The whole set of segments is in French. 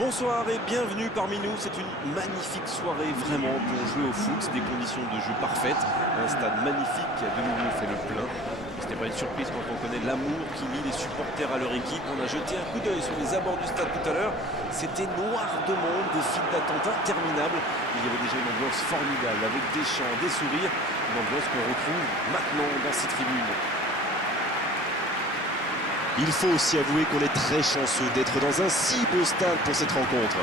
Bonsoir et bienvenue parmi nous. C'est une magnifique soirée vraiment pour jouer au foot, des conditions de jeu parfaites, un stade magnifique qui a de nouveau fait le plein. Ce n'est pas une surprise quand on connaît l'amour qui lie les supporters à leur équipe. On a jeté un coup d'œil sur les abords du stade tout à l'heure. C'était noir de monde, des files d'attente interminables. Il y avait déjà une ambiance formidable avec des chants, des sourires, une ambiance qu'on retrouve maintenant dans ces tribunes. Il faut aussi avouer qu'on est très chanceux d'être dans un si beau stade pour cette rencontre.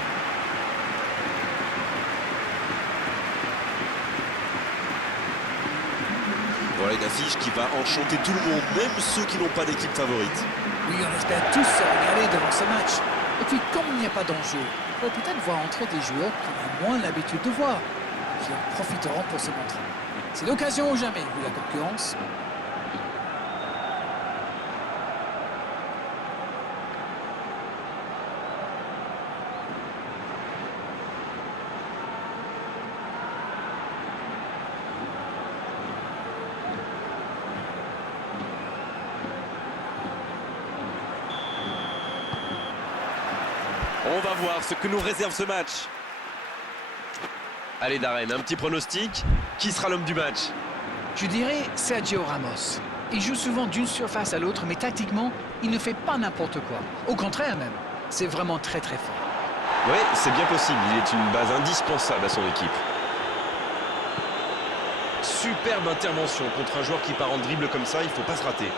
Voilà une affiche qui va enchanter tout le monde, même ceux qui n'ont pas d'équipe favorite. Oui, on espère tous se régaler devant ce match. Et puis, comme il n'y a pas d'enjeu, on va peut-être voir entrer des joueurs qu'on a moins l'habitude de voir, qui en profiteront pour se montrer. C'est l'occasion ou jamais, vu la concurrence. On va voir ce que nous réserve ce match. Allez Darren, un petit pronostic. Qui sera l'homme du match? Je dirais Sergio Ramos. Il joue souvent d'une surface à l'autre, mais tactiquement, il ne fait pas n'importe quoi. Au contraire même, c'est vraiment très très fort. Oui, c'est bien possible. Il est une base indispensable à son équipe. Superbe intervention contre un joueur qui part en dribble comme ça, il ne faut pas se rater.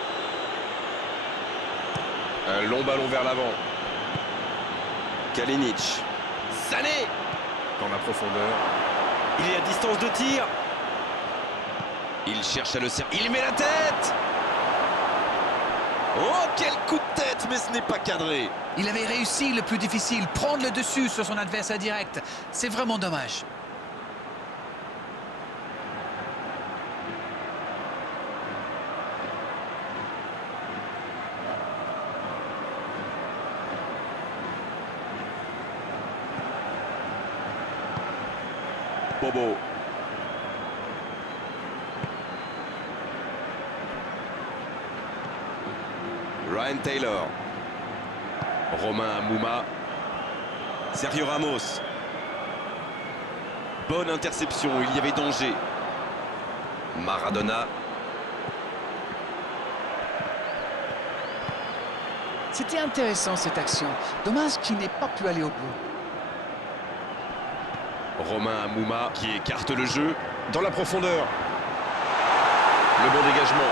Un long ballon vers l'avant. Kalinic. Sané. Dans la profondeur. Il est à distance de tir. Il cherche à le servir. Il met la tête. Oh, quel coup de tête, mais ce n'est pas cadré. Il avait réussi le plus difficile, prendre le dessus sur son adversaire direct. C'est vraiment dommage. Bobo. Ryan Taylor. Romain Amouma. Sergio Ramos. Bonne interception, il y avait danger. Maradona. C'était intéressant cette action. Dommage qu'il n'ait pas pu aller au bout. Romain Amouma qui écarte le jeu dans la profondeur. Le bon dégagement.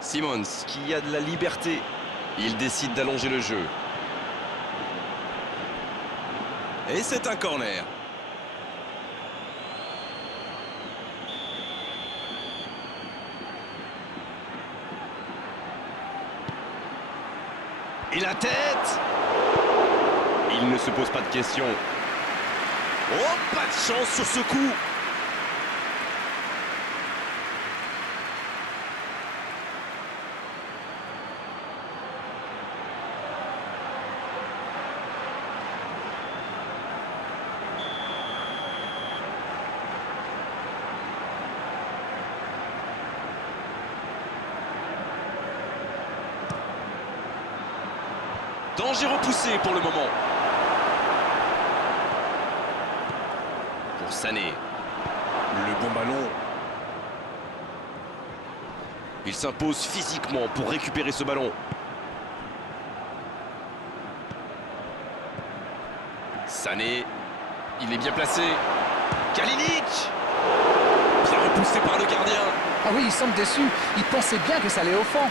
Simons qui a de la liberté. Il décide d'allonger le jeu. Et c'est un corner. Et la tête! Il ne se pose pas de questions. Oh, pas de chance sur ce coup! Danger repoussé pour le moment. Pour Sané. Le bon ballon. Il s'impose physiquement pour récupérer ce ballon. Sané. Il est bien placé. Kalinic. Bien repoussé par le gardien. Ah oui, il semble déçu. Il pensait bien que ça allait au fond.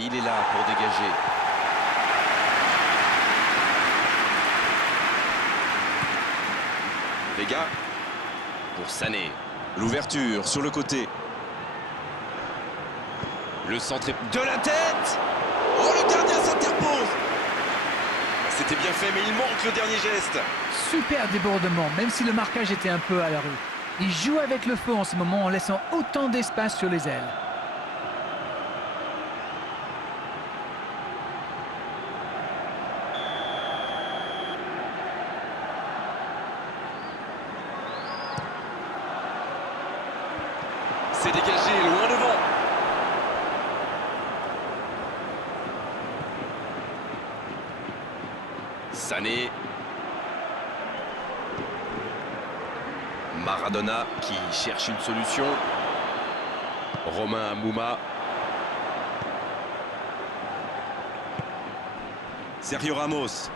Il est là pour dégager. Vega pour Sané. L'ouverture sur le côté. Le centre est de la tête. Oh, le gardien s'interpose. c'était bien fait, mais il manque le dernier geste. Super débordement, même si le marquage était un peu à la rue. Il joue avec le feu en ce moment en laissant autant d'espace sur les ailes. C'est dégagé, loin devant. Sané. Maradona qui cherche une solution. Romain Amouma. Sergio Ramos.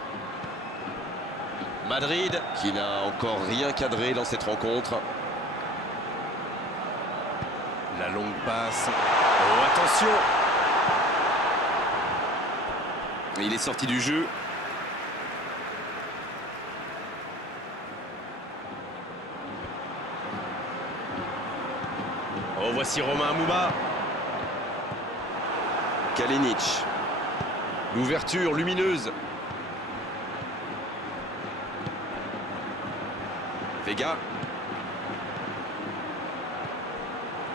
Madrid qui n'a encore rien cadré dans cette rencontre. La longue passe. Oh, attention! Il est sorti du jeu. Oh, voici Romain Amouma. Kalinic. L'ouverture lumineuse. Vega.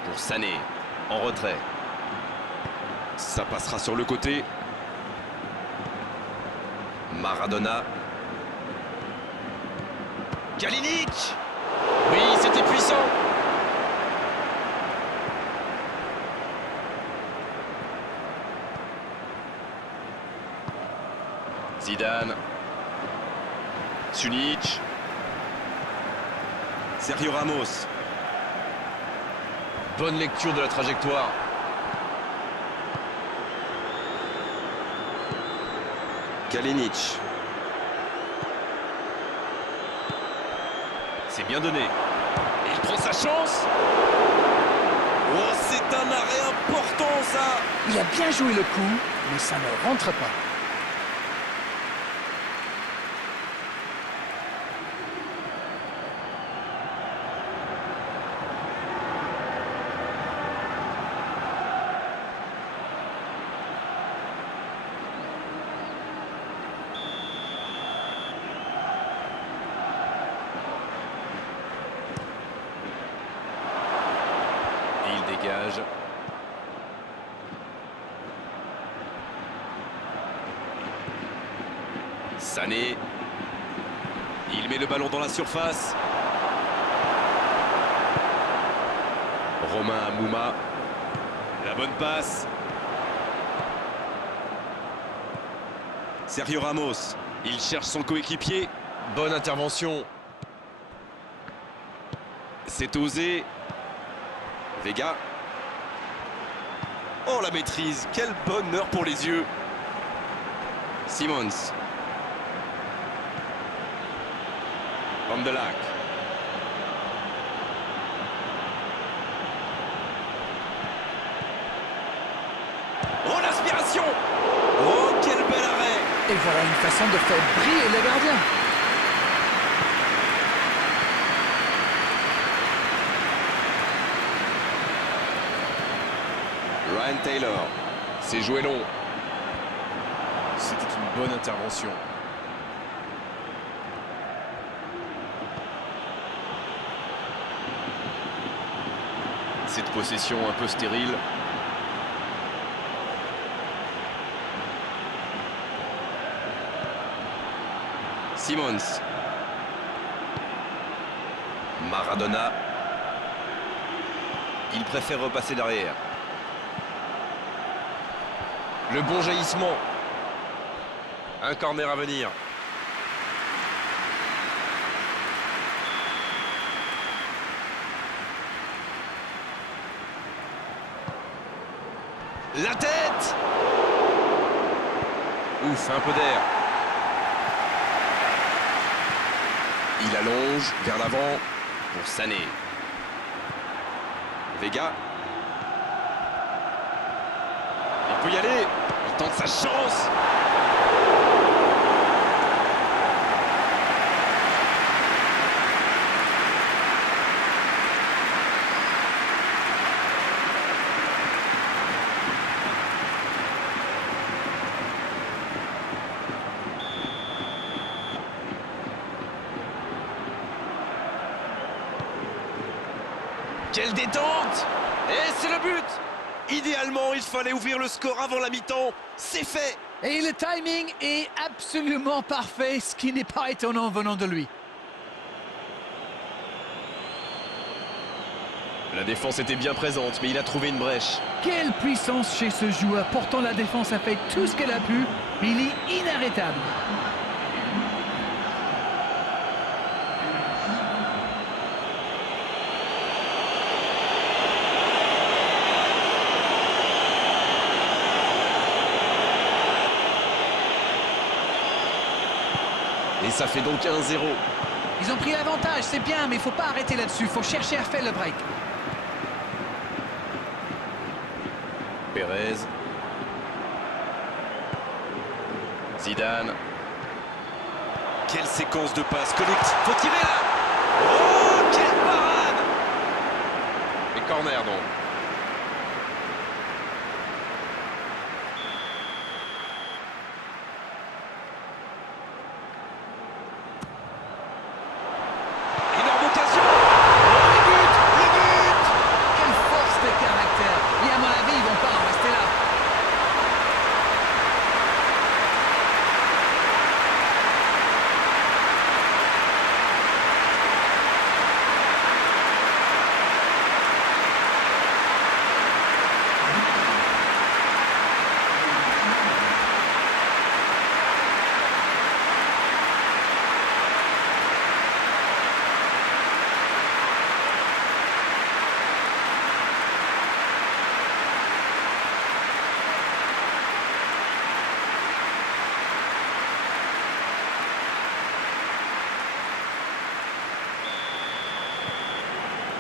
Pour Sané. En retrait. Ça passera sur le côté. Maradona. Kalinic. Oui, c'était puissant. Zidane. Sunic. Sergio Ramos. Bonne lecture de la trajectoire. Kalinic. C'est bien donné. Et il prend sa chance. Oh, c'est un arrêt important, ça. Il a bien joué le coup, mais ça ne rentre pas. Dégage. Sané. Il met le ballon dans la surface. Romain Amouma. La bonne passe. Sergio Ramos. Il cherche son coéquipier. Bonne intervention. C'est osé. Vega. Oh, la maîtrise. Quel bonheur pour les yeux. Simons. Van de Laak. Oh, l'aspiration. Oh, quel bel arrêt. Et voilà une façon de faire briller le gardien. Ryan Taylor. C'est joué long. C'était une bonne intervention. Cette possession un peu stérile. Simons. Maradona. Il préfère repasser derrière. Le bon jaillissement. Un corner à venir. La tête. Ouf, un peu d'air. Il allonge vers l'avant pour Sané. Vega. Il peut y aller. Il tente sa chance. Quelle détente! Et c'est le but! Idéalement, il fallait ouvrir le score avant la mi-temps. C'est fait! Et le timing est absolument parfait, ce qui n'est pas étonnant venant de lui. La défense était bien présente, mais il a trouvé une brèche. Quelle puissance chez ce joueur. Pourtant, la défense a fait tout ce qu'elle a pu, mais il est inarrêtable. Et ça fait donc 1-0. Ils ont pris l'avantage, c'est bien, mais il ne faut pas arrêter là-dessus. Il faut chercher à faire le break. Pérez. Zidane. Quelle séquence de passes collective. Faut tirer là. Oh, quelle parade! Et corner donc. Énorme occasion. Oh, le but! Le but! Quelle force de caractère. Et à mon avis, ils ne vont pas en rester là.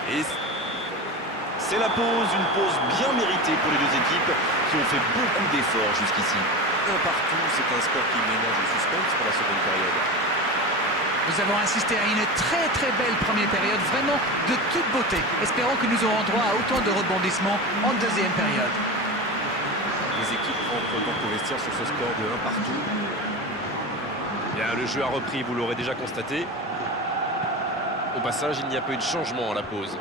Et c'est la pause, une pause bien méritée pour les deux équipes qui ont fait beaucoup d'efforts jusqu'ici. Un partout, c'est un score qui ménage le suspense pour la seconde période. Nous avons assisté à une très belle première période, vraiment de toute beauté. Espérons que nous aurons droit à autant de rebondissements en deuxième période. Les équipes rentrent donc au vestiaire sur ce score de 1 partout. Bien, le jeu a repris, vous l'aurez déjà constaté. Au passage, il n'y a pas eu de changement à la pause.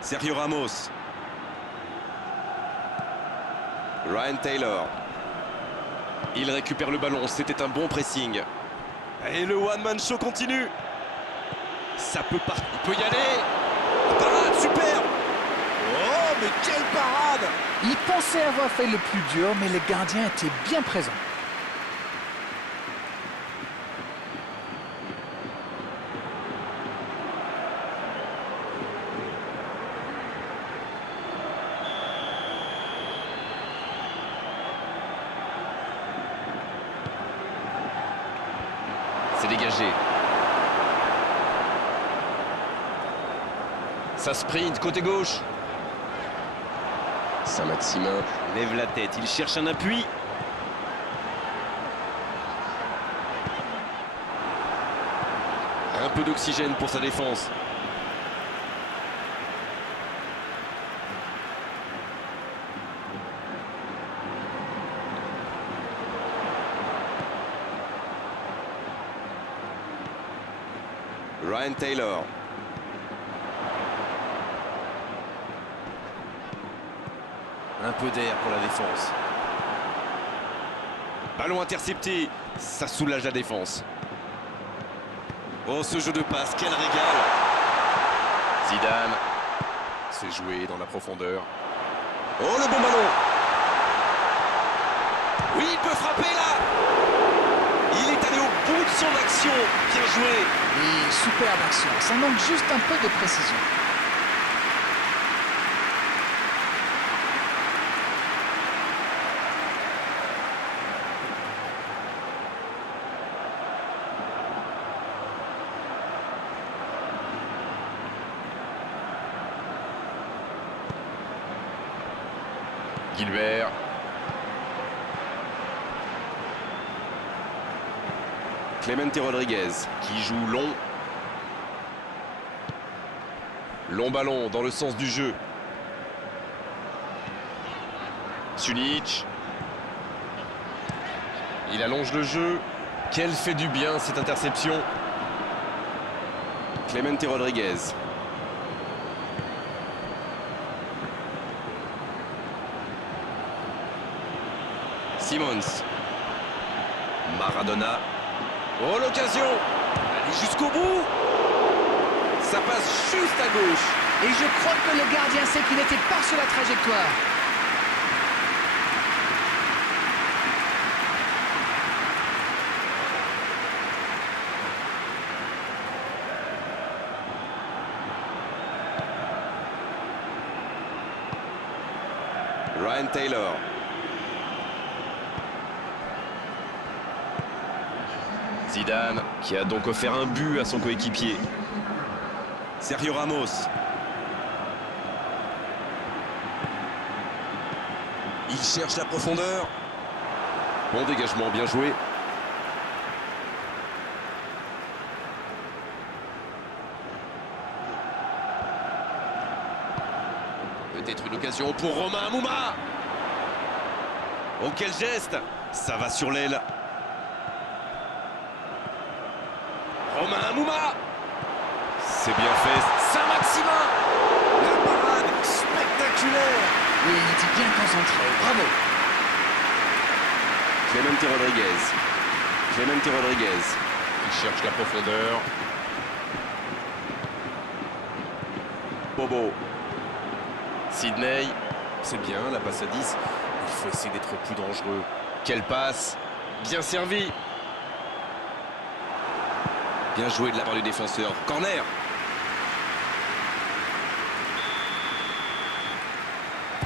Sergio Ramos. Ryan Taylor. Il récupère le ballon, c'était un bon pressing. Et le one-man show continue. Ça peut partir, il peut y aller. Parade, super. Oh, mais quelle parade! Il pensait avoir fait le plus dur, mais le gardien était bien présent. C'est dégagé. Ça sprint, côté gauche. Saint-Maximin lève la tête, il cherche un appui. Un peu d'oxygène pour sa défense. Ryan Taylor. Un peu d'air pour la défense. Ballon intercepté, ça soulage la défense. Oh, ce jeu de passe, quel régal! Zidane. C'est joué dans la profondeur. Oh, le bon ballon! Oui, il peut frapper là! Il est allé au bout de son action. Bien joué! Et superbe action. Ça manque juste un peu de précision. Gilbert. Clemente Rodriguez qui joue long. Long ballon dans le sens du jeu. Sunic. Il allonge le jeu. Quelle fait du bien cette interception. Clemente Rodriguez. Simons. Maradona. Oh, l'occasion! Allez jusqu'au bout! Ça passe juste à gauche. Et je crois que le gardien sait qu'il n'était pas sur la trajectoire. Ryan Taylor. Zidane, qui a donc offert un but à son coéquipier. Sergio Ramos. Il cherche la profondeur. Bon dégagement, bien joué. Peut-être une occasion pour Romain Amouma. Oh, quel geste! Ça va sur l'aile. Romain Amouma. C'est bien fait. Saint-Maximin. La parade spectaculaire. Oui, il était bien concentré. Bravo. Clemente Rodriguez. Clemente Rodriguez. Il cherche la profondeur. Bobo. Sidney. C'est bien, la passe à 10. Il faut essayer d'être plus dangereux. Quelle passe. Bien servi. Bien joué de la part du défenseur. Corner.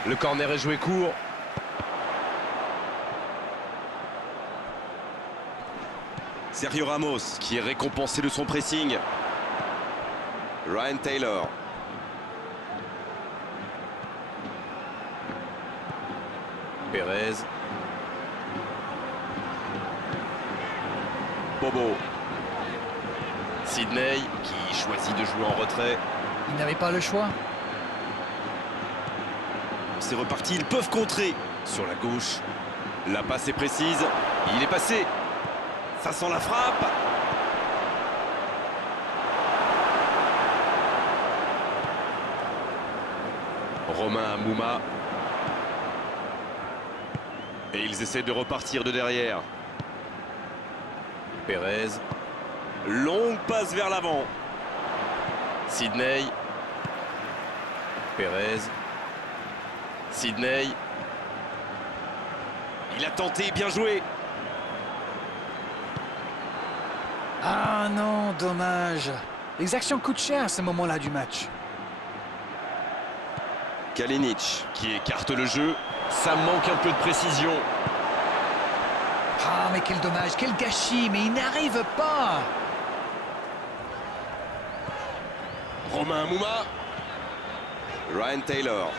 Le corner est joué court. Sergio Ramos qui est récompensé de son pressing. Ryan Taylor. Pérez. Bobo. Sidney qui choisit de jouer en retrait. Il n'avait pas le choix. C'est reparti, ils peuvent contrer. Sur la gauche. La passe est précise. Il est passé. Ça sent la frappe. Romain Amouma. Et ils essaient de repartir de derrière. Pérez. Longue passe vers l'avant. Sidney. Pérez. Sidney. Il a tenté, bien joué. Ah non, dommage. Les actions coûtent cher à ce moment-là du match. Kalinic qui écarte le jeu. Ça manque un peu de précision. Ah, mais quel dommage, quel gâchis, mais il n'arrive pas. Romain Amouma. Ryan Taylor.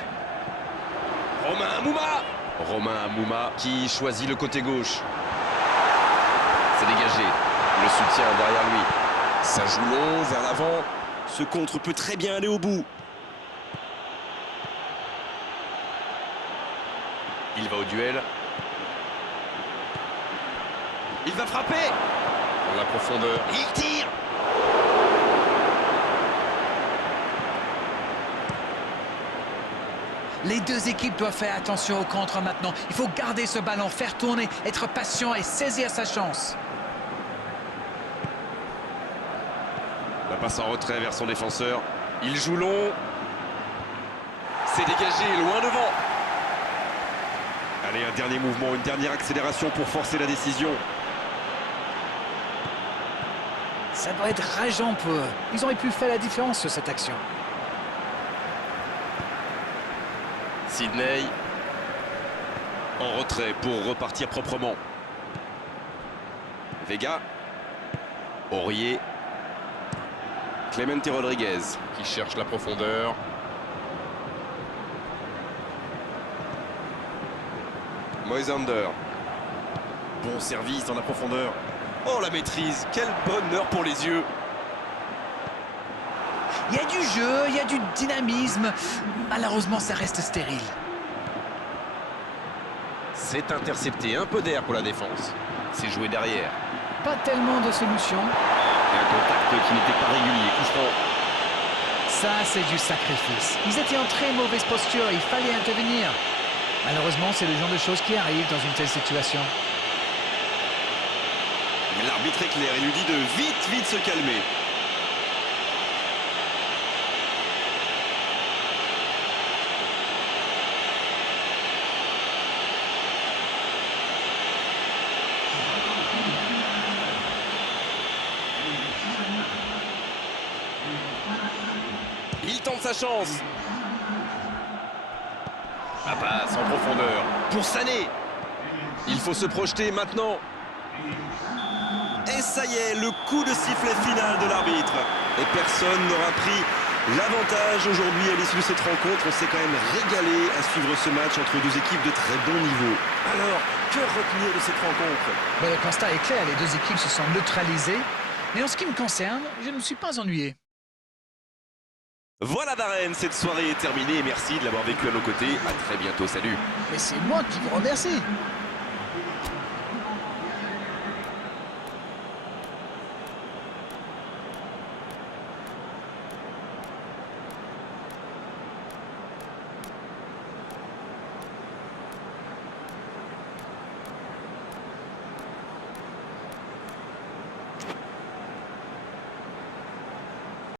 Romain Amouma. Romain Amouma qui choisit le côté gauche. C'est dégagé. Le soutien derrière lui. Ça joue long vers l'avant. Ce contre peut très bien aller au bout. Il va au duel. Il va frapper. Dans la profondeur. Il tire. Les deux équipes doivent faire attention au contre maintenant. Il faut garder ce ballon, faire tourner, être patient et saisir sa chance. La passe en retrait vers son défenseur. Il joue long. C'est dégagé, loin devant. Allez, un dernier mouvement, une dernière accélération pour forcer la décision. Ça doit être rageant pour eux. Ils auraient pu faire la différence sur cette action. Sidney. En retrait pour repartir proprement. Vega. Aurier. Clemente Rodriguez qui cherche la profondeur. Moisander. Bon service dans la profondeur. Oh, la maîtrise, quel bonheur pour les yeux. Il y a du jeu, il y a du dynamisme. Malheureusement, ça reste stérile. C'est intercepté, un peu d'air pour la défense. C'est joué derrière. Pas tellement de solutions. Et un contact qui n'était pas régulier, coup franc. Ça, c'est du sacrifice. Ils étaient en très mauvaise posture, il fallait intervenir. Malheureusement, c'est le genre de choses qui arrivent dans une telle situation. L'arbitre est clair, il lui dit de vite se calmer. Il tente sa chance. La passe en profondeur pour Sané. Il faut se projeter maintenant. Et ça y est, le coup de sifflet final de l'arbitre. Et personne n'aura pris l'avantage aujourd'hui à l'issue de cette rencontre. On s'est quand même régalé à suivre ce match entre deux équipes de très bon niveau. Alors, que retenir de cette rencontre? Le constat est clair, les deux équipes se sont neutralisées. Mais en ce qui me concerne, je ne me suis pas ennuyé. Voilà Darren, cette soirée est terminée et merci de l'avoir vécu à nos côtés. À très bientôt, salut. Et c'est moi qui vous remercie.